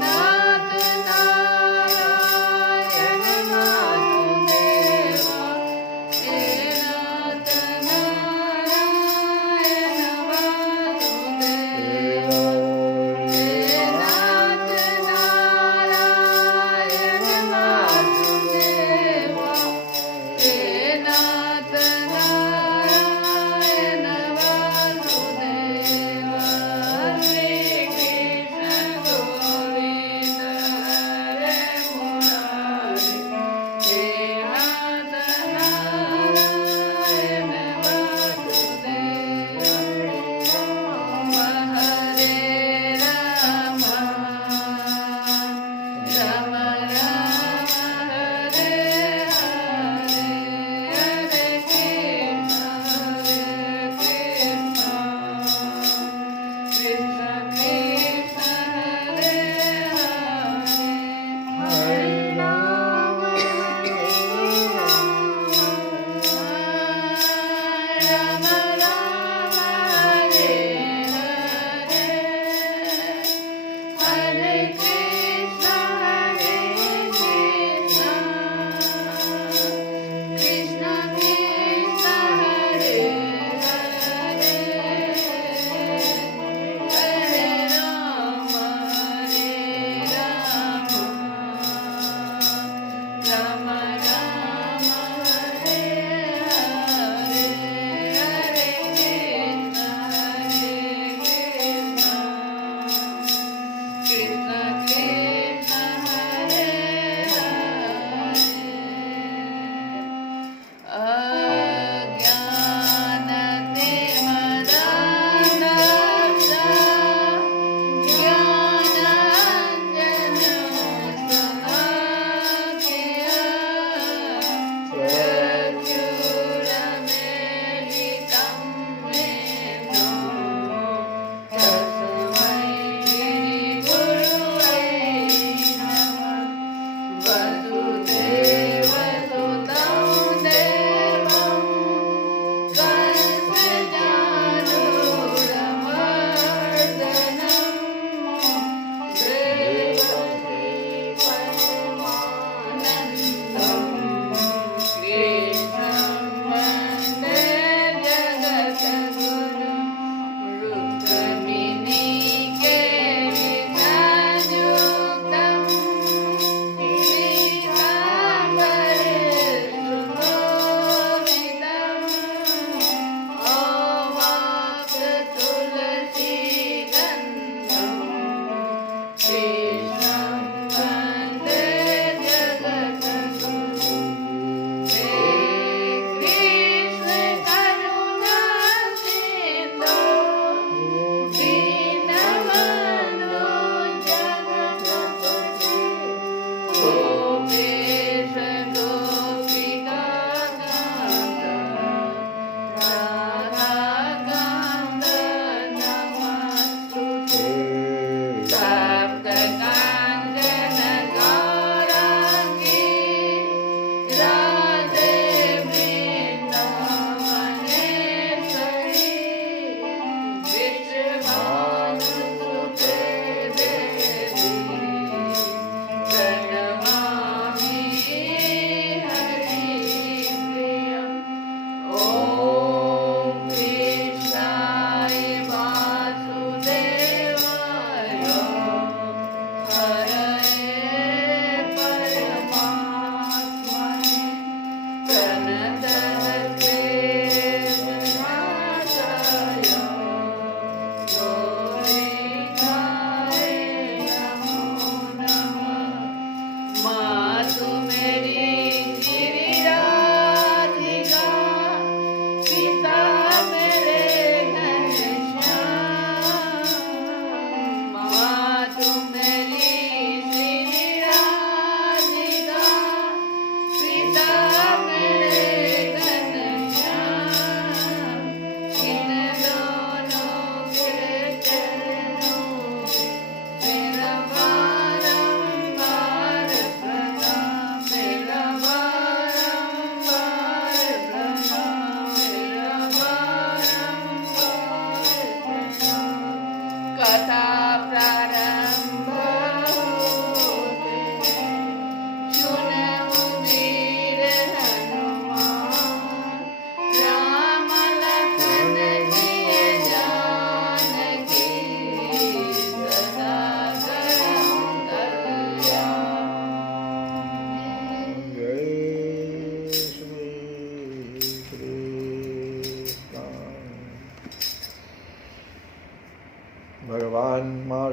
नाथ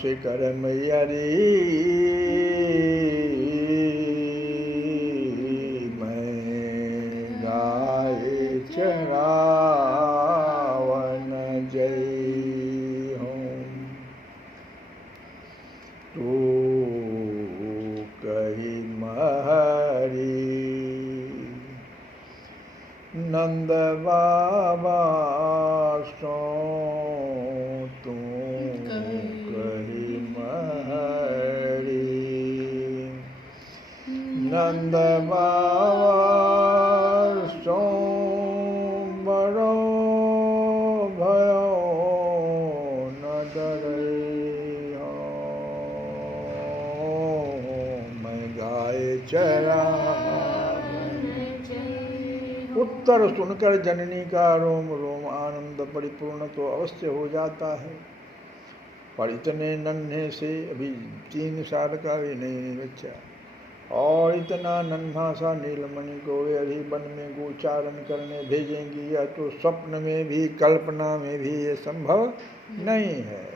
शिखर मैयरी मैं गाय चरावन जय हूँ। तू कही महरी नंद बाबा सो तू कही महरी नंद बाबा सो बड़ो भयो न डरे हो मैं गाय चरा। उत्तर सुनकर जननी का रोम रोम आनंद परिपूर्ण तो अवश्य हो जाता है, पर इतने नन्हे से, अभी 3 साल का भी नहीं बच्चा, और इतना नन्हा सा नीलमणि को वे अभी वन में गोचारण करने भेजेंगी, या तो स्वप्न में भी कल्पना में भी ये संभव नहीं है।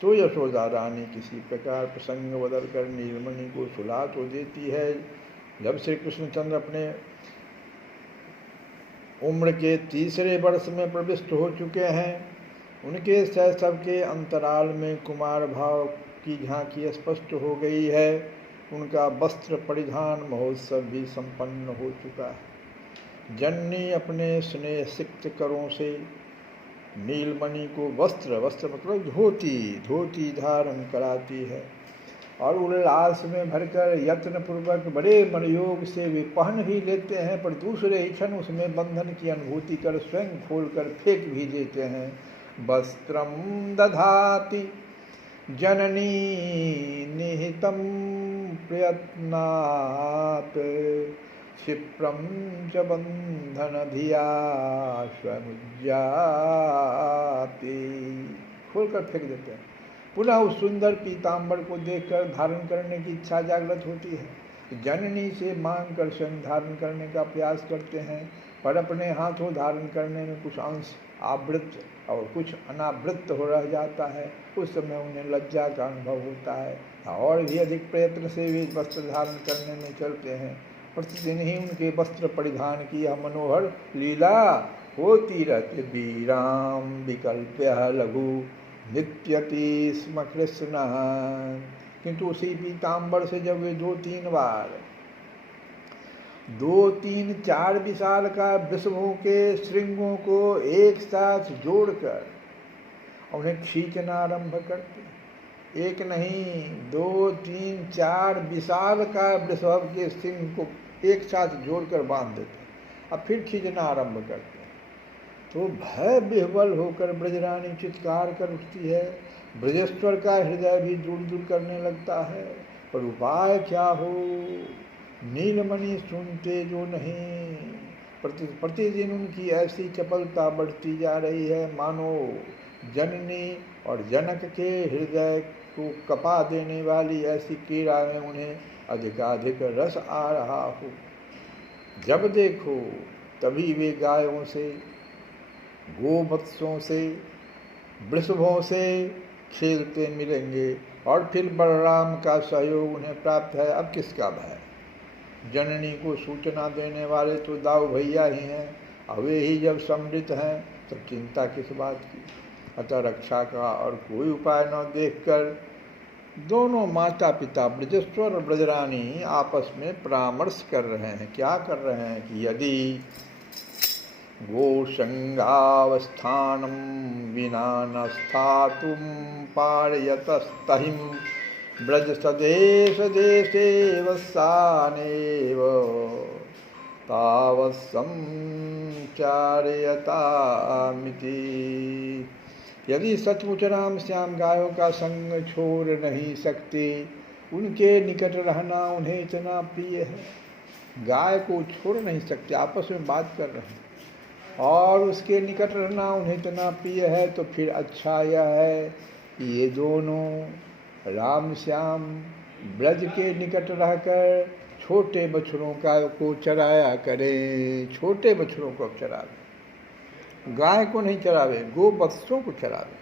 तो यशोदा रानी किसी प्रकार प्रसंग बदल कर नीलमणि को सुला तो देती है। जब श्री कृष्णचंद्र अपने उम्र के 3रे वर्ष में प्रविष्ट हो चुके हैं, उनके शैशव के अंतराल में कुमार भाव की झांकी स्पष्ट हो गई है। उनका वस्त्र परिधान महोत्सव भी संपन्न हो चुका है। जननी अपने स्नेह सिक्त करों से नीलमणि को वस्त्र मतलब धोती धारण कराती है, और उल्लास में भरकर यत्न पूर्वक बड़े मनयोग से वे पहन भी लेते हैं, पर दूसरे ही क्षण उसमें बंधन की अनुभूति कर स्वयं खोलकर फेंक भी देते हैं। वस्त्रम दधाति जननी निहितं प्रयत्नात् क्षिप्रं च बंधन धिया स्वमुज्जाति। खोलकर फेंक देते हैं। पुनः उस सुंदर पीताम्बर को देखकर धारण करने की इच्छा जागृत होती है। जननी से मांग कर स्वयं धारण करने का प्रयास करते हैं, पर अपने हाथों धारण करने में कुछ अंश आवृत और कुछ अनावृत हो रह जाता है। उस समय उन्हें लज्जा का अनुभव होता है, और भी अधिक प्रयत्न से वे वस्त्र धारण करने में चलते हैं। प्रतिदिन ही उनके वस्त्र परिधान की यह मनोहर लीला होती रहती। वीराम विकल्प्य लघु नित्यति स्म कृष्ण। किंतु उसी पीताम्बर से जब वे 2-3 बार 2-3-4 विशाल का वृषभों के श्रृंगों को एक साथ जोड़कर उन्हें खींचना आरंभ करते, एक नहीं 2-3-4 विशाल का वृषभ के श्रृंग को एक साथ जोड़कर बांध देते, अब फिर खींचना आरंभ करते। तो भय विह्वल होकर ब्रजरानी चित्कार कर उठती है। ब्रजेश्वर का हृदय भी दूर करने लगता है, पर उपाय क्या हो। नीलमणि सुनते जो नहीं। प्रतिदिन उनकी ऐसी चपलता बढ़ती जा रही है, मानो जननी और जनक के हृदय को कपा देने वाली ऐसी पीड़ा में उन्हें अधिकाधिक रस आ रहा हो। जब देखो तभी वे गायों से, गोवत्सों से, वृषभों से खेलते मिलेंगे, और फिर बलराम का सहयोग उन्हें प्राप्त है। अब किसका भय। जननी को सूचना देने वाले तो दाऊ भैया ही हैं, और वे ही जब सम्मिलित हैं तो चिंता किस बात की। अतः रक्षा का और कोई उपाय न देखकर दोनों माता पिता ब्रजेश्वर और ब्रजरानी आपस में परामर्श कर रहे हैं। क्या कर रहे हैं कि यदि गोसंगावस्थानं विना न स्थातुं पारयतस्तहिं ब्रज सदेश देशे वत्सानेव तावत्संचारयतामिति। यदि सचमुच राम श्याम गायों का संग छोड़ नहीं सकते, उनके निकट रहना उन्हें इतना प्रिय है, गाय को छोड़ नहीं सकते, आपस में बात कर रहे हैं, और उसके निकट रहना उन्हें इतना प्रिय है, तो फिर अच्छा यह है कि ये दोनों राम श्याम ब्रज के निकट रहकर छोटे बछड़ों को चराया करें। छोटे बछड़ों को चरावे, गाय को नहीं चरावे, गो वत्सों को चरावे।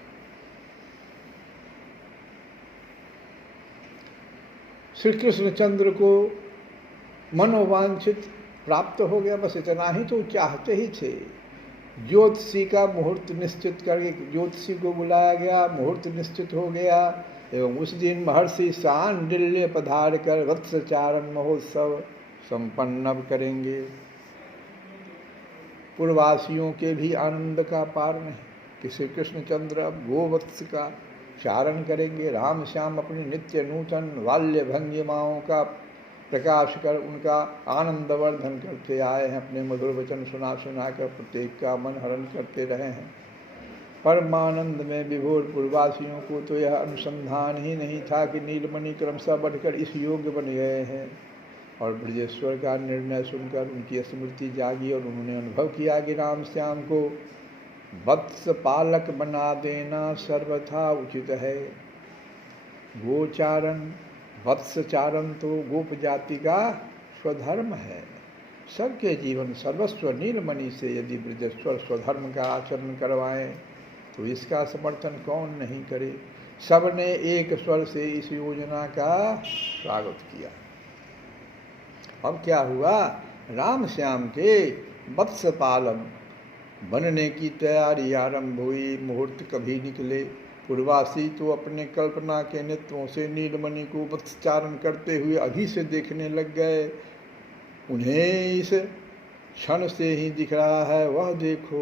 श्री कृष्णचंद्र को मनोवांछित प्राप्त हो गया, बस इतना ही तो चाहते ही थे। ज्योतिषी का मुहूर्त निश्चित करके ज्योतिषी को बुलाया गया, मुहूर्त निश्चित हो गया एवं उस दिन महर्षि शांडिल्य पधार कर वत्सचारण महोत्सव संपन्न करेंगे। पूर्ववासियों के भी आनंद का पार नहीं कि श्री कृष्णचंद्र अब गोवत्स का चारण करेंगे। राम श्याम अपनी नित्य नूतन बाल्य भंगिमाओं का प्रकाश कर उनका आनंद वर्धन करते आए हैं। अपने मधुर वचन सुना सुना कर प्रत्येक का मन हरण करते रहे हैं। परमानंद में विभोर पूर्ववासियों को तो यह अनुसंधान ही नहीं था कि नीलमणि क्रमशः बढ़कर इस योग्य बन गए हैं। और ब्रजेश्वर का निर्णय सुनकर उनकी स्मृति जागी और उन्होंने अनुभव किया कि राम श्याम को वत्स पालक बना देना सर्वथा उचित है। गोचारण वत्सचारण तो गोप जाति का स्वधर्म है। सबके जीवन सर्वस्व नीलमणि से यदि ब्रजेश्वर स्वधर्म का आचरण करवाएं तो इसका समर्थन कौन नहीं करे। सबने एक स्वर से इस योजना का स्वागत किया। अब क्या हुआ, राम श्याम के वत्स पालन बनने की तैयारी आरंभ हुई। मुहूर्त कभी निकले। पूर्ववासी तो अपने कल्पना के नेत्रों से नीलमणि को वत्सचारण करते हुए अभी से देखने लग गए। उन्हें इस क्षण से ही दिख रहा है, वह देखो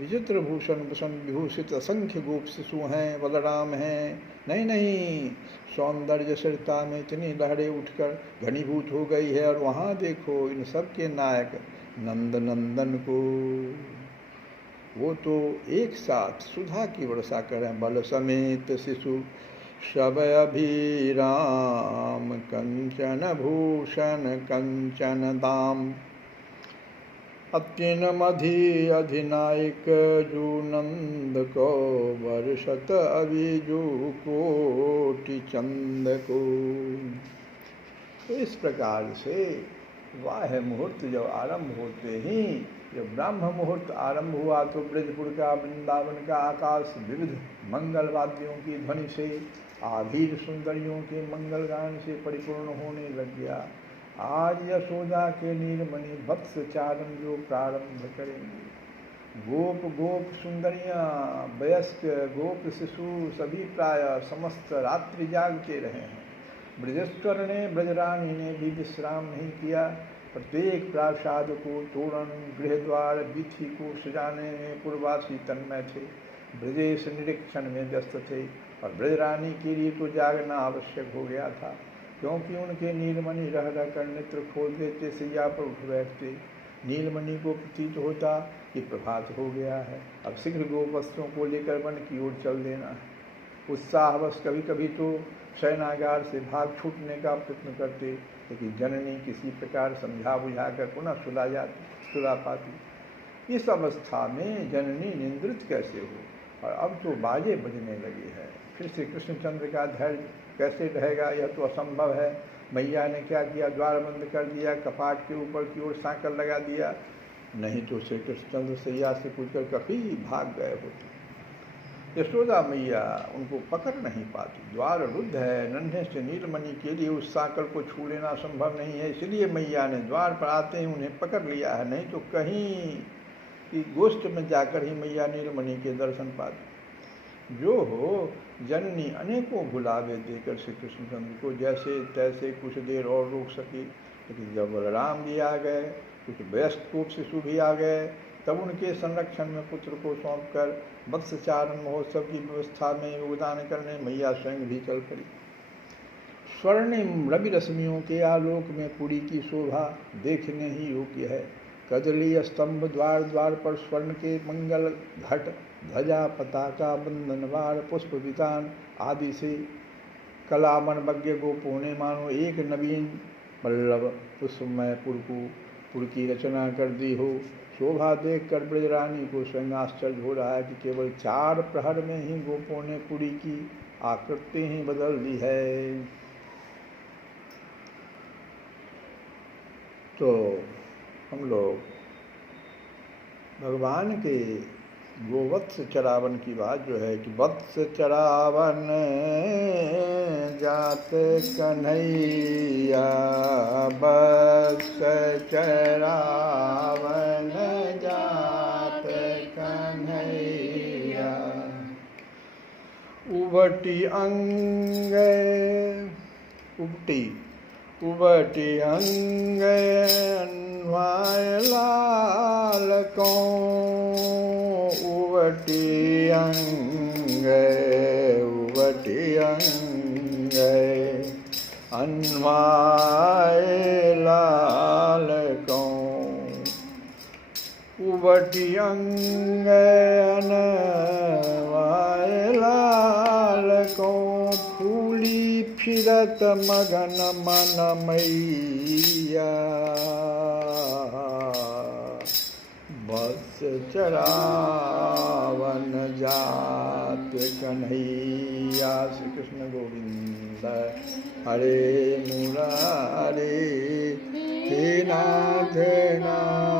विचित्र भूषण भूषण विभूषित असंख्य गोप शिशु हैं, बलराम हैं। नहीं नहीं, सौंदर्य सरिता में इतनी लहरें उठकर घनीभूत हो गई है। और वहाँ देखो इन सब के नायक नंद नंदन को, वो तो एक साथ सुधा की वर्षा करें। बल समेत शिशु सब अभिराम, कंचन भूषण कंचन दाम, अत्यनमधि अधिनायक जू नंद को, वर्षत अभिजू कोटि चंद को। तो इस प्रकार से वाह मुहूर्त जब आरंभ होते ही, जब ब्रह्म मुहूर्त आरंभ हुआ तो ब्रजपुर का वृंदावन का आकाश विविध मंगल वाद्यों की ध्वनि से, आभीर सुंदरियों के मंगल गान से परिपूर्ण होने लग गया। आज यशोदा के नीलमणि वत्स चारण जो प्रारंभ करेंगे। गोप गोप सुंदरियाँ, वयस्क गोप शिशु सभी प्राय समस्त रात्रि जागते रहे हैं। ब्रजेश्वर ने ब्रजरानी ने भी विश्राम नहीं किया। प्रत्येक प्रासाद को तोरण गृह द्वार वीथी को सजाने में पूर्ववासी तन्मय थे। ब्रजेश निरीक्षण में व्यस्त थे और ब्रजरानी के लिए तो जागना आवश्यक हो गया था, क्योंकि उनके नीलमणि रह रहकर नेत्र खोल देते, सैया पर उठ बैठते। नीलमणि को प्रतीत होता कि प्रभात हो गया है, अब शीघ्र गोवत्सों को लेकर वन की ओर चल देना है। उत्साहवश कभी कभी तो शयनागार से भाग छूटने का प्रयत्न करते, लेकिन जननी किसी प्रकार समझा बुझाकर पुनः सुला पाती। इस अवस्था में जननी निंद्रित कैसे हो, और अब तो बाजे बजने लगी है। फिर श्री कृष्णचंद्र का धैर्य कैसे रहेगा, यह तो असंभव है। मैया ने क्या किया, द्वार बंद कर दिया, कपाट के ऊपर की ओर सांकल लगा दिया, नहीं तो श्री कृष्णचंद्र सैया से कूदकर कभी भाग गए होते। यशोदा मैया उनको पकड़ नहीं पाती, द्वार रुद्ध है। नन्हे से नीलमणि के लिए उस सांकल को छू लेना संभव नहीं है, इसलिए मैया ने द्वार पर आते ही उन्हें पकड़ लिया है। नहीं तो कहीं कि गोष्ठ में जाकर ही मैया नीलमणि के दर्शन पाती। जो हो, जननी अनेकों बुलावे देकर श्री कृष्णचंद्र को जैसे तैसे कुछ देर और रोक सकी, लेकिन जब बलराम जी आ गए, कुछ वयस्क गोप शिशु भी आ गए, तब उनके संरक्षण में पुत्र को सौंपकर वत्सचारण महोत्सव की व्यवस्था में योगदान करने मैया स्वयं भी चल पड़ी। स्वर्णिम रवि रश्मियों के आलोक में पुरी की शोभा देखने ही योग्य है। कदली स्तंभ द्वार द्वार पर स्वर्ण के मंगल घट, ध्वजा, पताका, बंधनवार, पुष्प वितान आदि से कलामन बज्ञ गोपों ने मानो एक नवीन पल्लव पुष्पमय पुर की रचना कर दी हो। शोभा देखकर ब्रजरानी को स्वयं आश्चर्य हो रहा है कि केवल 4 प्रहर में ही गोपों ने पुरी की आकृति ही बदल दी है। तो हम लोग भगवान के गोवत्स चरावन की बात जो है कि वत्स चरावन जात कन्हैया, वत्स चरावन जात कन्हैया। उबटी अंग उबटी अंग अन्वाय लाल को, उबटी अंग अन्वाय लाल को, उबटी अंग अन्वाय लाल को, फूली फिरत मगन मन मैया, वत्स चरावन जात कन्हैया। श्री कृष्ण गोविंद हरे मुरारे, हे नाथ नाथ